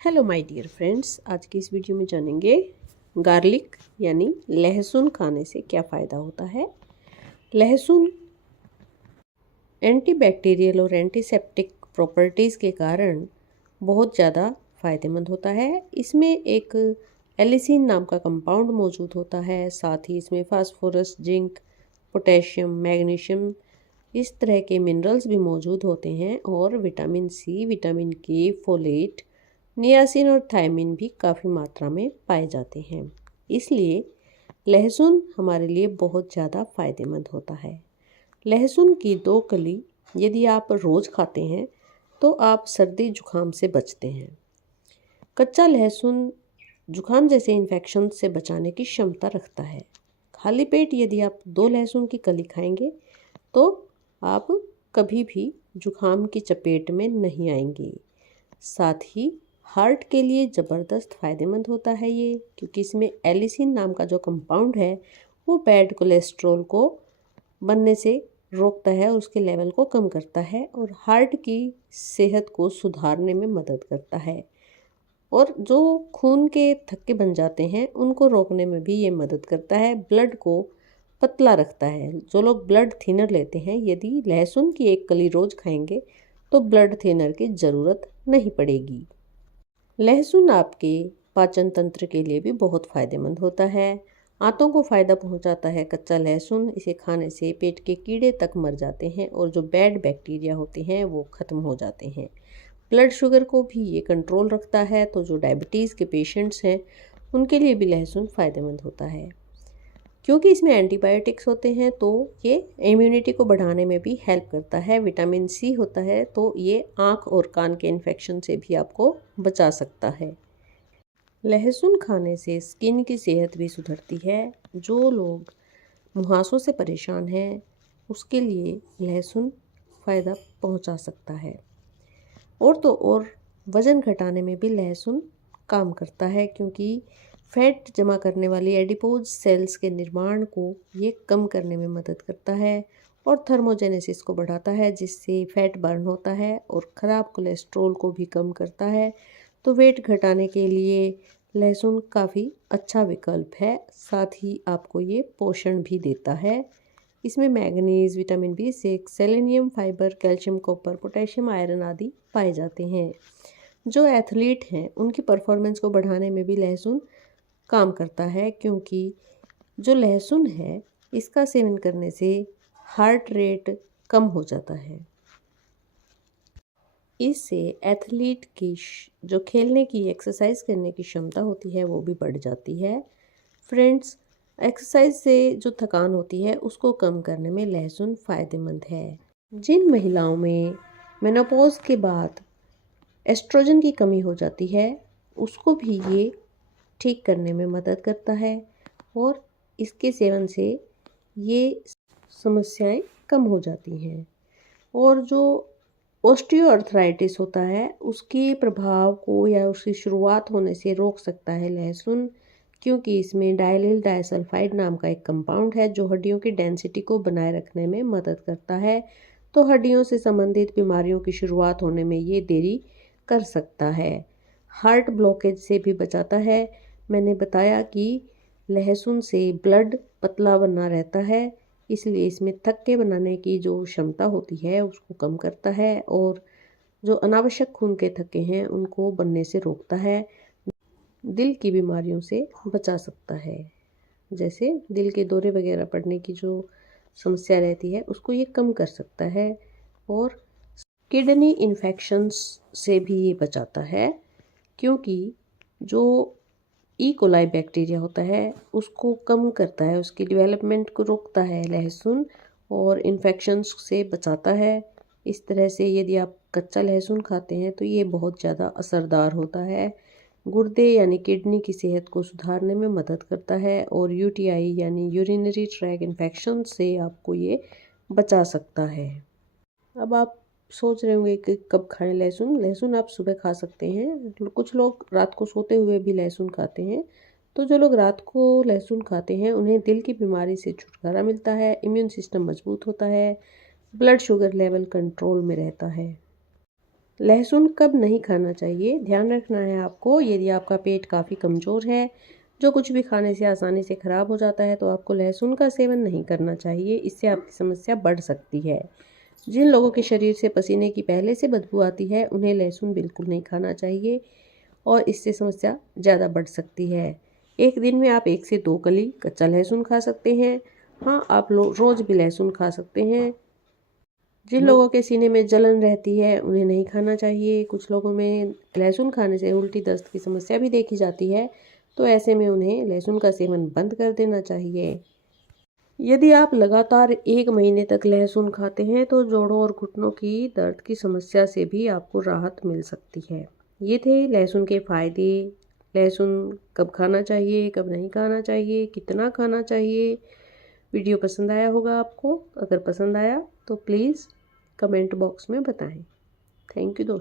Hello my dear friends, आज की इस वीडियो में जानेंगे गार्लिक यानी लहसुन खाने से क्या फ़ायदा होता है। लहसुन एंटीबैक्टीरियल और एंटीसेप्टिक प्रॉपर्टीज़ के कारण बहुत ज़्यादा फ़ायदेमंद होता है। इसमें एक एलिसिन नाम का कंपाउंड मौजूद होता है। साथ ही इसमें फास्फोरस, जिंक, पोटेशियम, मैग्नीशियम इस तरह के मिनरल्स भी मौजूद होते हैं और विटामिन सी, विटामिन के, फोलेट, नियासिन और थायमिन भी काफ़ी मात्रा में पाए जाते हैं। इसलिए लहसुन हमारे लिए बहुत ज़्यादा फ़ायदेमंद होता है। लहसुन की 2 कली यदि आप रोज़ खाते हैं तो आप सर्दी जुकाम से बचते हैं। कच्चा लहसुन जुकाम जैसे इन्फेक्शन से बचाने की क्षमता रखता है। खाली पेट यदि आप 2 लहसुन की कली खाएंगे तो आप कभी भी जुकाम की चपेट में नहीं आएंगे। साथ ही हार्ट के लिए ज़बरदस्त फ़ायदेमंद होता है ये, क्योंकि इसमें एलिसिन नाम का जो कंपाउंड है वो बैड कोलेस्ट्रॉल को बनने से रोकता है और उसके लेवल को कम करता है और हार्ट की सेहत को सुधारने में मदद करता है। और जो खून के थक्के बन जाते हैं उनको रोकने में भी ये मदद करता है। ब्लड को पतला रखता है। जो लोग ब्लड थिनर लेते हैं यदि लहसुन की 1 कली रोज़ खाएंगे तो ब्लड थिनर की ज़रूरत नहीं पड़ेगी। लहसुन आपके पाचन तंत्र के लिए भी बहुत फ़ायदेमंद होता है। आंतों को फ़ायदा पहुंचाता है कच्चा लहसुन। इसे खाने से पेट के कीड़े तक मर जाते हैं और जो बैड बैक्टीरिया होते हैं वो ख़त्म हो जाते हैं। ब्लड शुगर को भी ये कंट्रोल रखता है, तो जो डायबिटीज़ के पेशेंट्स हैं उनके लिए भी लहसुन फ़ायदेमंद होता है। क्योंकि इसमें एंटीबायोटिक्स होते हैं तो ये इम्यूनिटी को बढ़ाने में भी हेल्प करता है। विटामिन सी होता है तो ये आँख और कान के इन्फेक्शन से भी आपको बचा सकता है। लहसुन खाने से स्किन की सेहत भी सुधरती है। जो लोग मुहासों से परेशान हैं उसके लिए लहसुन फ़ायदा पहुंचा सकता है। और तो और वज़न घटाने में भी लहसुन काम करता है, क्योंकि फैट जमा करने वाली एडिपोज सेल्स के निर्माण को ये कम करने में मदद करता है और थर्मोजेनेसिस को बढ़ाता है, जिससे फैट बर्न होता है और ख़राब कोलेस्ट्रॉल को भी कम करता है। तो वेट घटाने के लिए लहसुन काफ़ी अच्छा विकल्प है। साथ ही आपको ये पोषण भी देता है। इसमें manganese, vitamin B6, selenium, fibre, calcium, copper, potassium, iron आदि पाए जाते हैं। जो एथलीट हैं उनकी परफॉर्मेंस को बढ़ाने में भी लहसुन काम करता है, क्योंकि जो लहसुन है इसका सेवन करने से हार्ट रेट कम हो जाता है। इससे एथलीट की जो खेलने की, एक्सरसाइज करने की क्षमता होती है वो भी बढ़ जाती है। फ्रेंड्स, एक्सरसाइज से जो थकान होती है उसको कम करने में लहसुन फ़ायदेमंद है। जिन महिलाओं में मेनोपॉज के बाद एस्ट्रोजन की कमी हो जाती है उसको भी ये ठीक करने में मदद करता है और इसके सेवन से ये समस्याएं कम हो जाती हैं। और जो ऑस्टियोआर्थराइटिस होता है उसके प्रभाव को या उसकी शुरुआत होने से रोक सकता है लहसुन, क्योंकि इसमें डायलिल डाइसल्फाइड नाम का एक कंपाउंड है जो हड्डियों की डेंसिटी को बनाए रखने में मदद करता है। तो हड्डियों से संबंधित बीमारियों की शुरुआत होने में ये देरी कर सकता है। हार्ट ब्लॉकेज से भी बचाता है। मैंने बताया कि लहसुन से ब्लड पतला बना रहता है, इसलिए इसमें थक्के बनाने की जो क्षमता होती है उसको कम करता है और जो अनावश्यक खून के थक्के हैं उनको बनने से रोकता है। दिल की बीमारियों से बचा सकता है, जैसे दिल के दौरे वगैरह पड़ने की जो समस्या रहती है उसको ये कम कर सकता है। और किडनी इन्फेक्शंस से भी ये बचाता है, क्योंकि जो कोलाई बैक्टीरिया होता है उसको कम करता है, उसकी डेवलपमेंट को रोकता है लहसुन और इन्फेक्शंस से बचाता है। इस तरह से यदि आप कच्चा लहसुन खाते हैं तो ये बहुत ज़्यादा असरदार होता है। गुर्दे यानी किडनी की सेहत को सुधारने में मदद करता है और यूटीआई यानी यूरिनरी ट्रैक इन्फेक्शन से आपको ये बचा सकता है। अब आप सोच रहे होंगे कि कब खाएं लहसुन। लहसुन आप सुबह खा सकते हैं। कुछ लोग रात को सोते हुए भी लहसुन खाते हैं। तो जो लोग रात को लहसुन खाते हैं उन्हें दिल की बीमारी से छुटकारा मिलता है, इम्यून सिस्टम मजबूत होता है, ब्लड शुगर लेवल कंट्रोल में रहता है। लहसुन कब नहीं खाना चाहिए, ध्यान रखना है आपको। यदि आपका पेट काफ़ी कमज़ोर है, जो कुछ भी खाने से आसानी से ख़राब हो जाता है, तो आपको लहसुन का सेवन नहीं करना चाहिए। इससे आपकी समस्या बढ़ सकती है। जिन लोगों के शरीर से पसीने की पहले से बदबू आती है, उन्हें लहसुन बिल्कुल नहीं खाना चाहिए और इससे समस्या ज़्यादा बढ़ सकती है। एक दिन में आप 1 से 2 कली कच्चा लहसुन खा सकते हैं। हाँ, आप रोज़ भी लहसुन खा सकते हैं। जिन लोगों के सीने में जलन रहती है, उन्हें नहीं खाना चाहिए। कुछ लोगों में लहसुन खाने से उल्टी दस्त की समस्या भी देखी जाती है, तो ऐसे में उन्हें लहसुन का सेवन बंद कर देना चाहिए। यदि आप लगातार 1 महीने तक लहसुन खाते हैं, तो जोड़ों और घुटनों की दर्द की समस्या से भी आपको राहत मिल सकती है। ये थे लहसुन के फ़ायदे। लहसुन कब खाना चाहिए, कब नहीं खाना चाहिए, कितना खाना चाहिए। वीडियो पसंद आया होगा आपको। अगर पसंद आया तो प्लीज़ कमेंट बॉक्स में बताएं। थैंक यू दोस्तों।